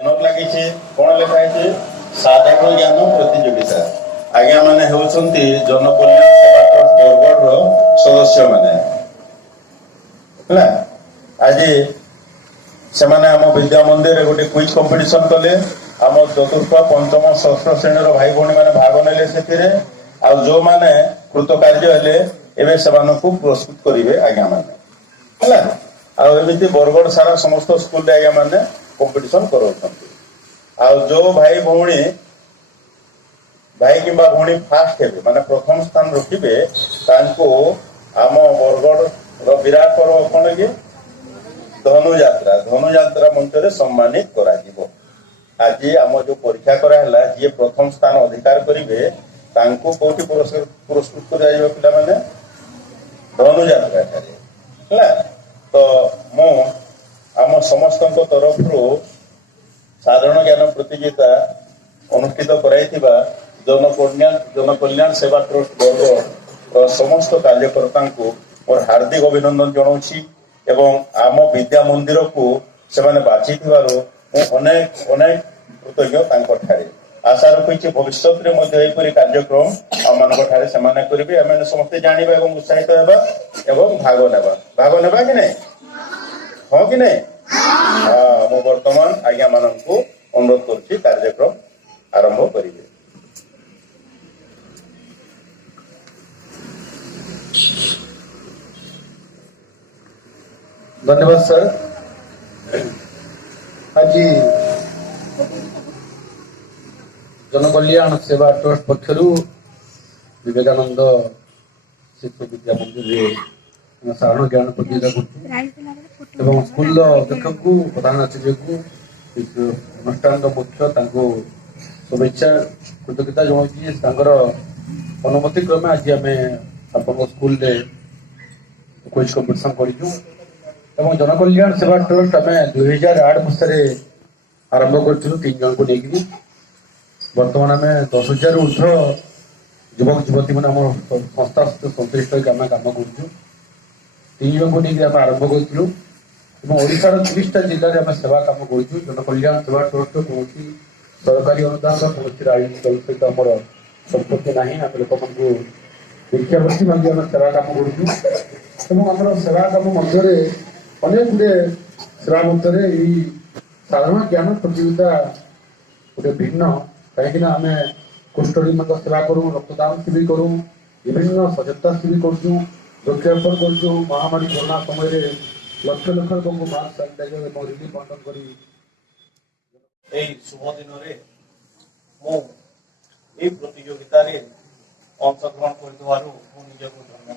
लगी कौन लिखाई साधारण ज्ञान प्रतियोगिता आज्ञा माने होउछंती जनकल्याण सेवा ट्रस्ट बरगढ़ सदस्य माने हला आज से आम विद्या मंदिर गोटे क्विज कंपटीशन कले आम चतुर्थ पंचम षष्ठ श्रेणी भाई भौणी मैंने भाग नेले से जो माने कृतकार्य हेले एबे सेमानकु प्रस्तुत करिवे आज्ञा माने हला आमती बरगढ़ सारा समस्त स्कूल आज्ञा माने कंपटीशन कराउछंती जो भाई भौणी भाई कि भौणी फास्ट हे माने प्रथम स्थान रखिबे तांको आम बरगढ़ विराट पर्व कौन कि धनुयात्रा मंच रे सम्मानित करा जिवो। आज आम जो परीक्षा कराला जी प्रथम स्थान अधिकार करेंगे तांको कोठी पुरस्कृत करा जिवो पिला माने धनुयात्रा है तो मो आम समस्त तरफ साधारण ज्ञान प्रतियोगिता अनुष्ठित कराइथिबा जनकल्याण सेवा ट्रस्ट बर्ग समस्त कार्यकर्ता को मोर हार्दिक अभिनंदन जनाऊँगी एवं आम विद्या मंदिर को से बाछि अनेक अनेक कृतज्ञ आशा रखी भविष्य में कार्यक्रम आम मान करेंगे आम समस्ते जानवा और उत्साहित होगा भाग नेबा कि नहीं हाँ कि नहीं हाँ मु वर्तमान आज्ञा मान अनुरोध कर कार्यक्रम आरंभ करेंगे। धन्यवाद सर। आज जनकल्याण सेवा ट्रस्ट पक्षर विवेकानंद शिशु विद्या मंदिर साधारण ज्ञान प्रतियोगिता कर स्कूल अध्यक्ष को प्रधान आचार्य को अनुष्ठान मुख्य शुभेच्छा कृतज्ञता जनाऊँ अनुमति क्रमे आज आम आप स्कूल क्विज कंपटीशन करूँ एवं जनकल्याण सेवा ट्रस्ट आम 2008 मसीह आरंभ करूँ 3 जन को लेकिन बर्तमान आम 10,000 ऊर्ध युवक युवती मैंने आम संस्था संश्लिष्ट आम कम कर 3 जन को लेकिन आम आरंभ करूँ ओडार 30टा जिले में सेवा कम करूँ। जनकल्याण सेवा ट्रस्ट कौन सरकारी अनुदान कौन राजनीतिक दल सहित आम संपत्ति ना आम लोक भिक्षावृत्ति मांगी आम सेवा कम करूँ सेवा कम मध्य अनेक गुड़े सेवा मध्य साधारण ज्ञान प्रतियोगिता गोटे भिन्न कहीं आम कुष्ठी सेवा करूँ रक्तदान शिविर करूँ विभिन्न सचेतनता शिविर करूँ वृक्षारोपण करूँ महामारी कोरोना समय लक्ष लक्ष लोक मास्क सानिटाइजर और रिलीफ बंटन कर शुभ दिन में प्रतियोगिता अंशग्रहण कर निजक धन्य मन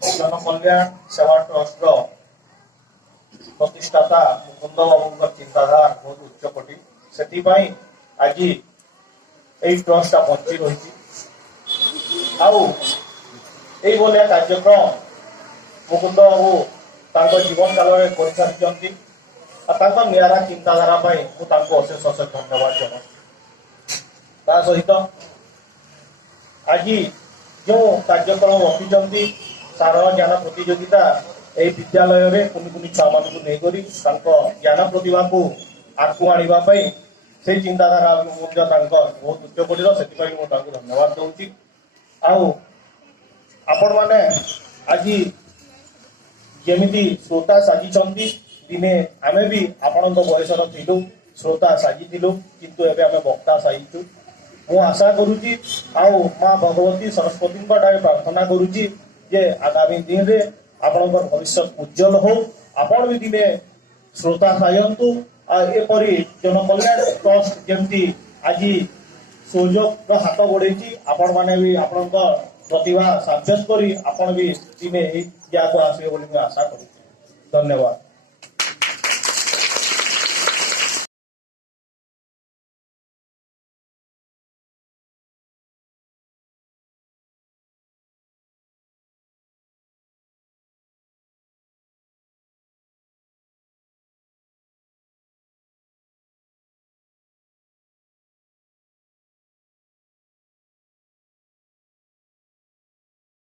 जनकल्याण सेवा ट्रस्ट प्रतिष्ठाता मुकुंद बाबू चिंताधारा बहुत उच्चकोटी से आज यही ट्रस्ट बंची रही आया कार्यक्रम मुकुंद बाबू जीवन काल में कर सारी निरा चिंताधारा अशेष अशेष धन्यवाद जना सहित आज जो कार्यक्रम रखी साधारण ज्ञान प्रतियोगिता यही विद्यालय में कुनि कुनि छुआ मान ज्ञान प्रतिभा को आगू आने से चिंताधारा बहुत उच्चकोटीर से धन्यवाद दूसरी आपण मैंने आज जमी श्रोता साजिंट दिने आमे भी आपण बयसर थिलु श्रोता साजिलु किंतु एबे आमे वक्ता साजिचु मु आशा करुची माँ भगवती सरस्वती प्रार्थना करुची जे आगामी दिन रे आपणकर भविष्य उज्जवल हो आपण भी दिने श्रोता सायंतु एपरी जनकल्याण ट्रस्ट जमती आज सुयोग हाथ बढ़े आपण मैंने भी आपण प्रतिभा साब्यस्त करी आपण भी दिने या आसबे बोली आशा करुची। धन्यवाद।